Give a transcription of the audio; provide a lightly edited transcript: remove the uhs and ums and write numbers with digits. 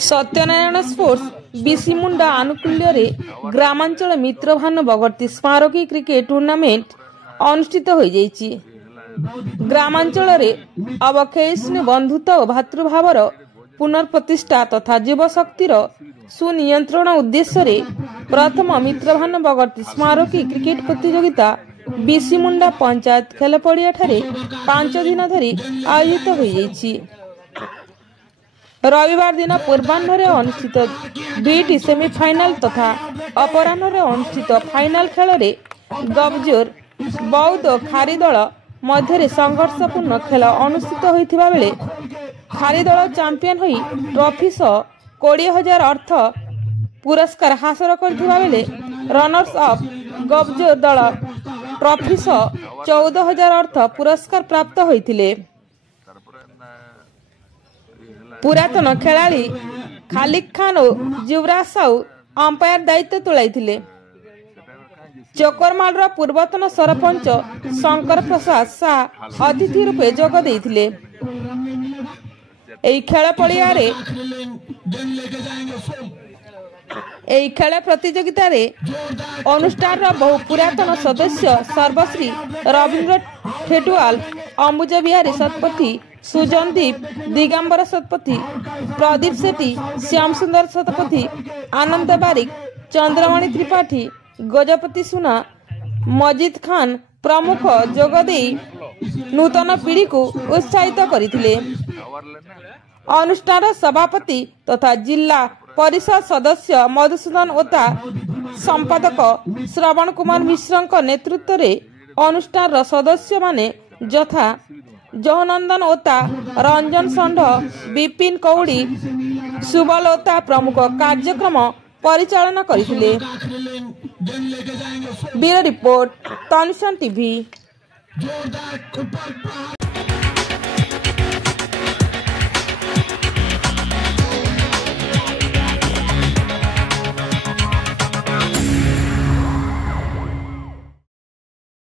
Satyanarayan sports Bisimunda आनुकूल्य ग्रामांचल मित्रभानु बगर्ती स्मारकी क्रिकेट टूर्नामेंट अनुष्ठित हो जाइछि। ग्रामांचल अवक्षेष्ण बंधुत्व और भातृभावर पुनर्प्रतिष्ठा तथा जीवशक्तिर सुनियंत्रण उद्देश्य प्रथम मित्रभानु बगर्ती स्मारकी क्रिकेट प्रतियोगिता बिसिमुंडा पंचायत खेल पड़िया 5 दिन धरी आयोजित हो जाइछि। रविवार दिन पूर्वाह्न अनुष्ठित 2टी सेमिफाइनाल तथा अपराह्न अनुष्ठित फाइनाल खेल गबजोर बौद्ध और खारी दल मध्य संघर्षपूर्ण खेल अनुष्ठित होता बेले खारी दल चैंपियन होई ट्रॉफी सह 20,000 अर्थ पुरस्कार हासिल करथिबा बेले रनर्स अप गबजोर दल ट्रॉफी सह 14,000 अर्थ पुरस्कार प्राप्त होइथिले। पुरातन खेलाड़ी खालिक खान और युवराज साहू अंपायर दायित्व तुलाइथिले। चोकरमाल पूर्वतन सरपंच शंकर प्रसाद शाह अतिथि रूपे जोग देइथिले। खेल प्रतियोगिता अनुष्ठान बहु पुरातन सदस्य सर्वश्री रवींद्र ठेटुआल, अंबुज बिहारी शतपथी, सुजनदीप, दिगंबर शतपथी, प्रदीप सेठी, श्याम सुंदर शतपथी, आनंद बारिक, चंद्रमणि त्रिपाठी, गजपति सुना, मजिद खान प्रमुख जोगदे नूतन पीढ़ी को उत्साहित करथिले। अनुष्ठान सभापति तथा जिला परिषद सदस्य मधुसूदन ओता, संपादक श्रवण कुमार मिश्र नेतृत्व में अनुष्ठान सदस्य माने यथा जहनंदन ओता, रंजन षंढ, विपिन कौड़ी, सुबल ओता प्रमुख कार्यक्रम परिचालन करथिले। ब्यूरो रिपोर्ट तनुषण टीवी।